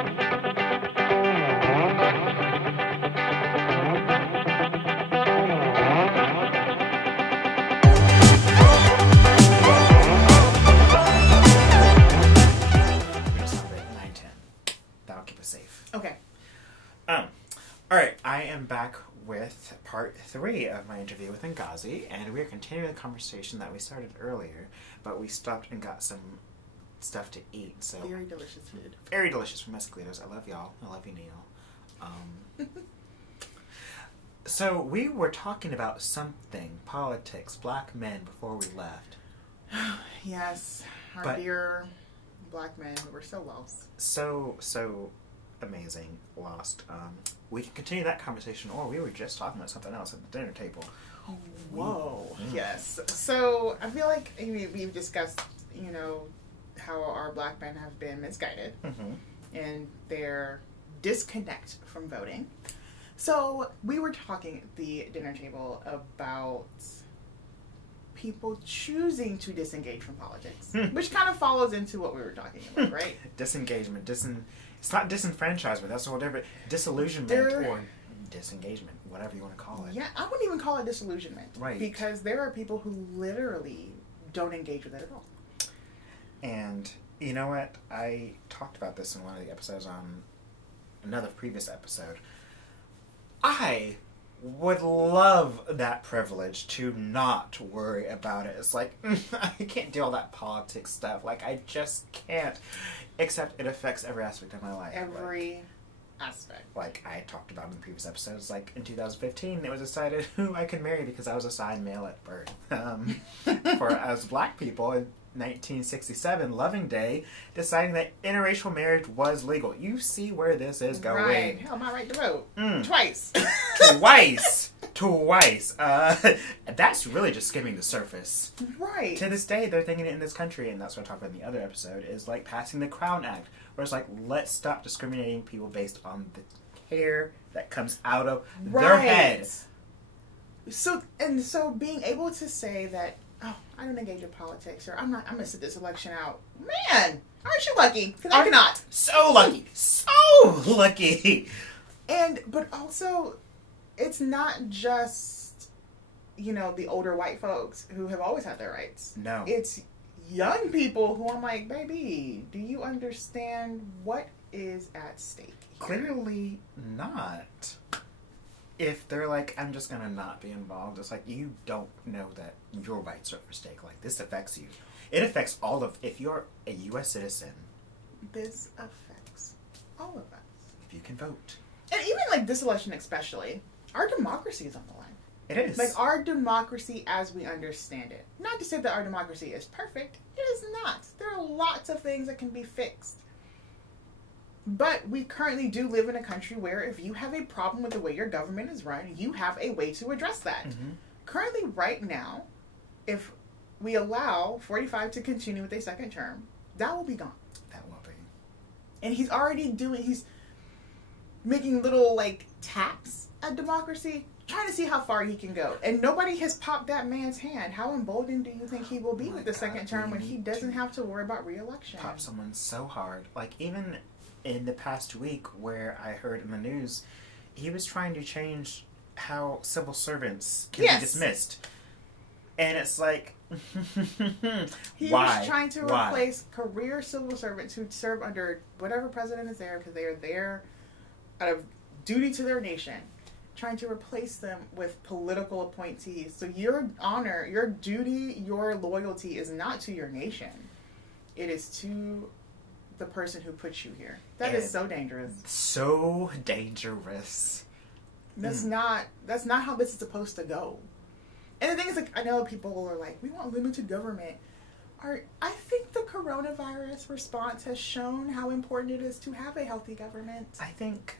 Alright, I am back with part 3 of my interview with Ngozi, and we're continuing the conversation that we started earlier, but we stopped and got some stuff to eat. So very delicious food. Very delicious from Escalators. I love y'all. I love you, Neil. So we were talking about something, politics, black men, before we left. Yes, our dear black men were so lost. So amazing, lost. We can continue that conversation, or we were just talking about something else at the dinner table. Oh, whoa. Yes. So I feel like we've discussed, how our black men have been misguided and their disconnect from voting. So we were talking at the dinner table about people choosing to disengage from politics, which kind of follows into what we were talking about, right? Disengagement, it's not disenfranchisement, that's a whole different, disillusionment or disengagement, whatever you want to call it. Yeah, I wouldn't even call it disillusionment. Right. Because there are people who literally don't engage with it at all. And you know what? I talked about this in one of the episodes on another previous episode. I would love that privilege to not worry about it. It's like, I can't do all that politics stuff. Like, I just can't. Except it affects every aspect of my life. Every aspect. Like I talked about in the previous episodes, like in 2015, it was decided who I could marry because I was assigned male at birth. For us black people in 1967, Loving Day, deciding that interracial marriage was legal. You see where this is going. Right. Hell, my right to vote. Twice. Twice. That's really just skimming the surface. Right. To this day, they're thinking it in this country, and that's what I talked about in the other episode, is like passing the Crown Act, where it's like, let's stop discriminating people based on the hair that comes out of their head. So being able to say that, oh, I don't engage in politics, or I'm going to sit this election out. Man, aren't you lucky? Because I cannot. So lucky. So lucky. But also, it's not just, the older white folks who have always had their rights. No. It's young people who I'm like, baby, do you understand what is at stake here? Clearly not. If they're like, I'm just gonna not be involved, it's like, you don't know that your rights are at stake. Like, this affects you. It affects all of, if you're a U.S. citizen. This affects all of us. If you can vote. And even like this election especially, our democracy is on the line. It is. Like, our democracy as we understand it. Not to say that our democracy is perfect. It is not. There are lots of things that can be fixed. But we currently do live in a country where if you have a problem with the way your government is run, you have a way to address that. Currently, right now, if we allow 45 to continue with a second term, that will be gone. That will be. And he's making little, taps at democracy, trying to see how far he can go. And nobody has popped that man's hand. How emboldened do you think he will be with the second term when he doesn't have to worry about re-election? Pop someone so hard. Like, even in the past week where I heard in the news, he was trying to change how civil servants can be dismissed. And it's like, he was trying to replace career civil servants who serve under whatever president is there because they are there out of duty to their nation, trying to replace them with political appointees. So your honor, your duty, your loyalty is not to your nation. It is to the person who put you here. That is so dangerous. So dangerous. That's not how this is supposed to go. And the thing is, I know people are like, we want limited government. I think the coronavirus response has shown how important it is to have a healthy government. I think.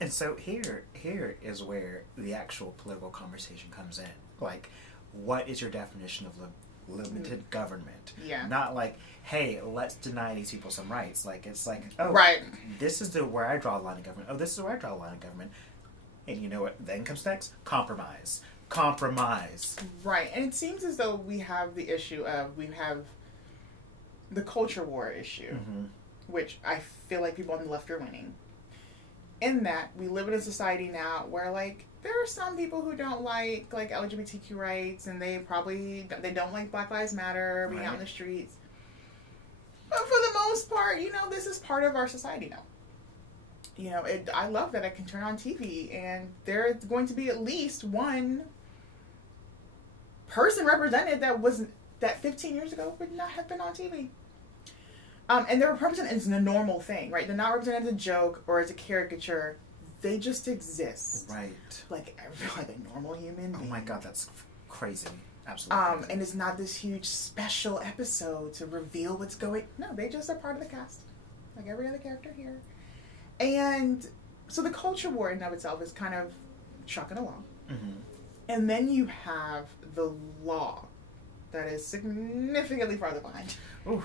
And so here is where the actual political conversation comes in. Like, what is your definition of limited government? Yeah. Not like, hey, let's deny these people some rights. Like, it's like, oh, right. This is where I draw the line of government. Oh, this is where I draw the line of government. And you know what then comes next? Compromise. Right. And it seems as though we have the issue of, we have the culture war issue. which I feel like people on the left are winning, in that we live in a society now where, like, there are some people who don't like LGBTQ rights, and they don't like Black Lives Matter being out in the streets. But for the most part, you know, this is part of our society now. You know, I love that I can turn on TV and there's going to be at least one person represented that 15 years ago would not have been on TV. And they're represented as a normal thing, right? They're not represented as a joke or as a caricature. They just exist. Right. Like a normal human being. Oh my God, that's crazy. Absolutely crazy. And it's not this huge special episode to reveal what's going... No, they just are part of the cast. Like every other character here. And so the culture war in and of itself is kind of trucking along. Mm-hmm. And then you have the law that is significantly farther behind. Ooh.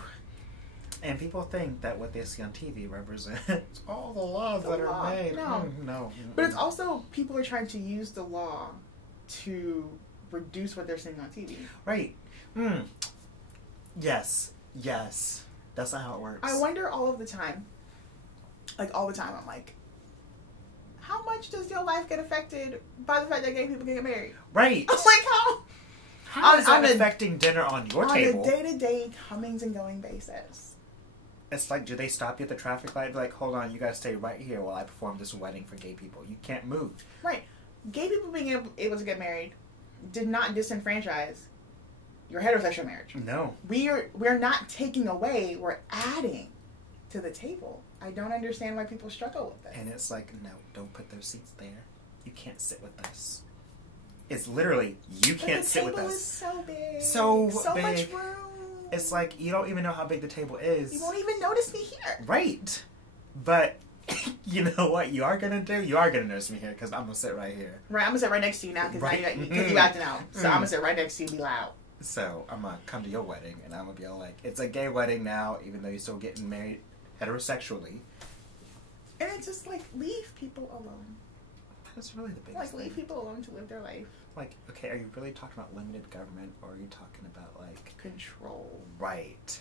And people think that what they see on TV represents all the laws that are made. No. No. But it's also people are trying to use the law to reduce what they're seeing on TV. Right. Yes. That's not how it works. I wonder all of the time. Like, all the time, I'm like, how much does your life get affected by the fact that gay people get married? Right. I'm like, how is that affecting dinner on your table? On a day-to-day comings and going basis. It's like, do they stop you at the traffic light? Like, hold on, you gotta stay right here while I perform this wedding for gay people. You can't move. Right. Gay people being able to get married did not disenfranchise your heterosexual marriage. No. We're not taking away, we're adding to the table. I don't understand why people struggle with this. And it's like, no, don't put those seats there. You can't sit with us. It's literally, you can't sit with us. The table is so big. So big. Much room. It's like, you don't even know how big the table is. You won't even notice me here. Right. But, you know what you are going to do? You are going to notice me here because I'm going to sit right here. Right, I'm going to sit right next to you now because you acting out. So I'm going to sit right next to you and be loud. So I'm going to come to your wedding and I'm going to be all like, it's a gay wedding now, even though you're still getting married heterosexually. And it's just like, leave people alone. That's really the biggest thing. Leave people alone to live their life. Like, okay, are you really talking about limited government, or are you talking about, like... Control. Right.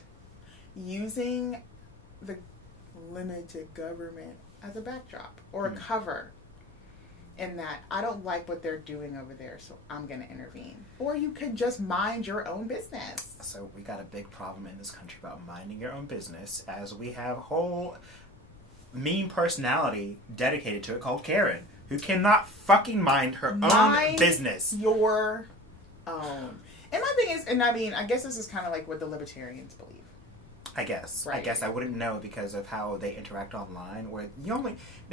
Using the limited government as a backdrop, or a cover, in that, I don't like what they're doing over there, so I'm going to intervene. Or you could just mind your own business. So we got a big problem in this country about minding your own business, as we have a whole meme personality dedicated to it called Karen, who cannot fucking mind her own business. Your own. And my thing is, and I mean, I guess this is kind of like what the libertarians believe. I guess. Right. I guess I wouldn't know because of how they interact online, where they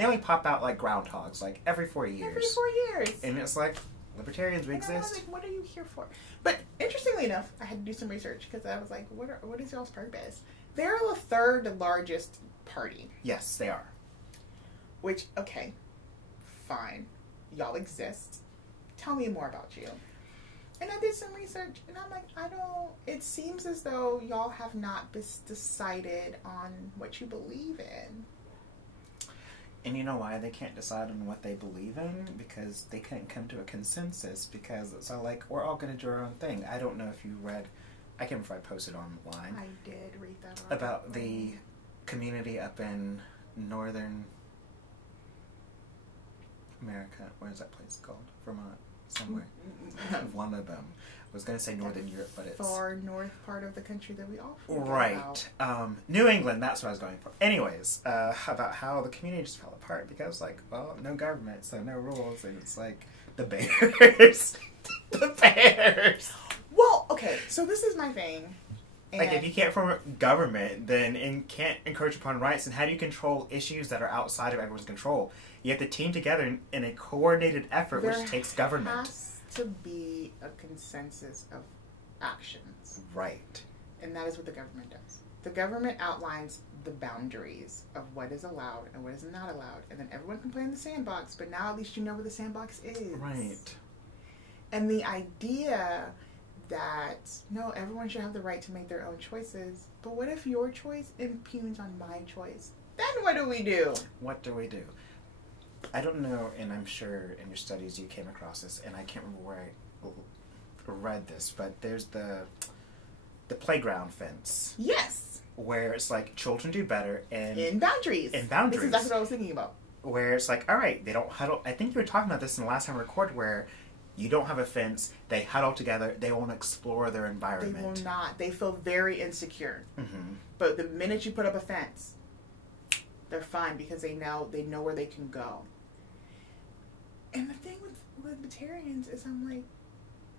only pop out like groundhogs, like every 4 years. Every 4 years. And it's like, libertarians, we exist. I was like, what are you here for? But interestingly enough, I had to do some research because I was like, what is y'all's purpose? They're the third largest party. Yes, they are. Which, okay, fine. Y'all exist. Tell me more about you. And I did some research, and I'm like, it seems as though y'all have not decided on what you believe in. And you know why they can't decide on what they believe in? Because they couldn't come to a consensus, because it's all like, we're all going to do our own thing. I don't know if you read, I can't remember if I posted online. I did read that about the community up in northern America. Where's that place called? Vermont. Somewhere. One of them. I was going to say Northern Europe, but it's... far north part of the country that we all right. New England, that's what I was going for. Anyways, about how the community just fell apart because, like, well, no government, so no rules, and it's like, the bears. The bears. Well, okay, so this is my thing. Like, if you can't form a government, then and can't encourage upon rights, then how do you control issues that are outside of everyone's control? You have to team together in a coordinated effort, which takes government. There has to be a consensus of actions. Right. And that is what the government does. The government outlines the boundaries of what is allowed and what is not allowed. And then everyone can play in the sandbox, but now at least you know where the sandbox is. Right. And the idea that, no, everyone should have the right to make their own choices. But what if your choice impugns on my choice? Then what do we do? What do we do? I don't know, and I'm sure in your studies you came across this, and I can't remember where I read this, but there's the playground fence. Yes. where it's like children do better in boundaries. In boundaries. This is exactly what I was thinking about. Where it's like, all right, they don't huddle. I think you were talking about this in the last time we recorded, where you don't have a fence. They huddle together. They won't explore their environment. They will not. They feel very insecure. Mm-hmm. But the minute you put up a fence, they're fine because they know where they can go. And the thing with libertarians is, I'm like,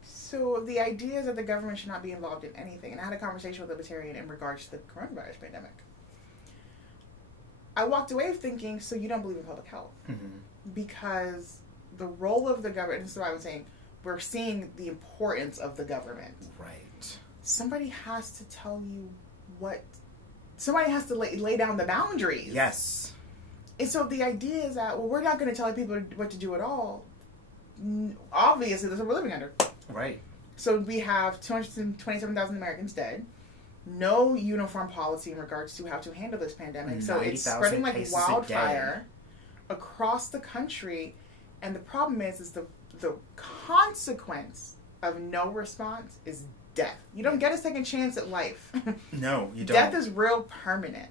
so the idea is that the government should not be involved in anything. And I had a conversation with a libertarian in regards to the coronavirus pandemic. I walked away thinking, so you don't believe in public health. Mm-hmm. Because the role of the government, this is what I was saying, we're seeing the importance of the government. Right. Somebody has to tell you somebody has to lay down the boundaries. Yes. And so the idea is that, well, we're not going to tell people what to do at all. Obviously, that's what we're living under. Right. So we have 227,000 Americans dead. No uniform policy in regards to how to handle this pandemic. So it's spreading like wildfire across the country. And the problem is the consequence of no response is death. You don't get a second chance at life. No, you don't. Death is real permanent.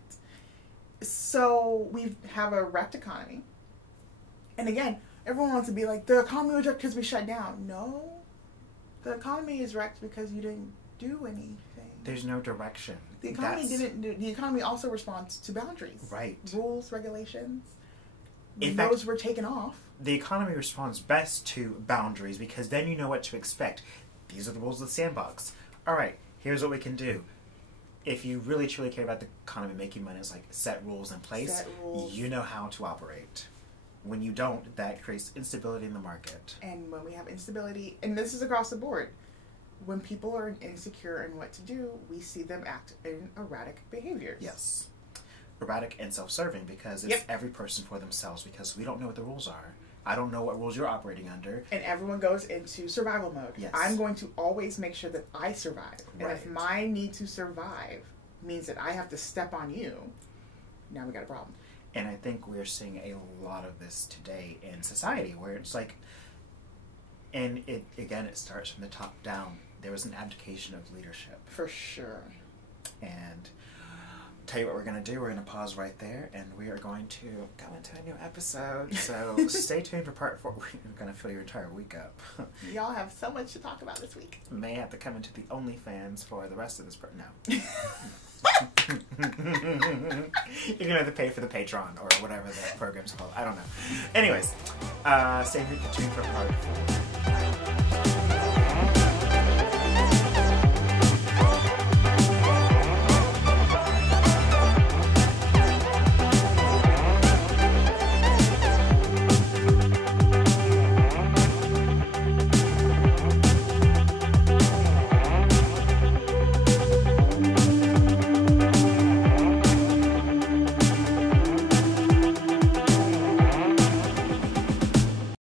So we have a wrecked economy. And again, everyone wants to be like, the economy was wrecked because we shut down. No. The economy is wrecked because you didn't do anything. There's no direction. The economy also responds to boundaries. Right. Rules, regulations. In those fact, were taken off. The economy responds best to boundaries because then you know what to expect. These are the rules of the sandbox. All right, here's what we can do. If you really truly care about the economy making money, it's like set rules in place. Set rules. You know how to operate. When you don't, that creates instability in the market. And when we have instability, and this is across the board, when people are insecure in what to do, we see them act in erratic behaviors. Yes. Erratic and self-serving because it's every person for themselves because we don't know what the rules are. I don't know what rules you're operating under. And everyone goes into survival mode. Yes. I'm going to always make sure that I survive. And Right. if my need to survive means that I have to step on you, now we got a problem. And I think we're seeing a lot of this today in society where it's like, and it starts from the top down. There was an abdication of leadership. For sure. And tell you what we're going to do. We're going to pause right there, and we are going to go into a new episode. So stay tuned for part 4. We're going to fill your entire week up. Y'all have so much to talk about this week. May have to come into the OnlyFans for the rest of this. No. You're going to have to pay for the Patreon or whatever that program's called. I don't know. Anyways, stay tuned for part 4.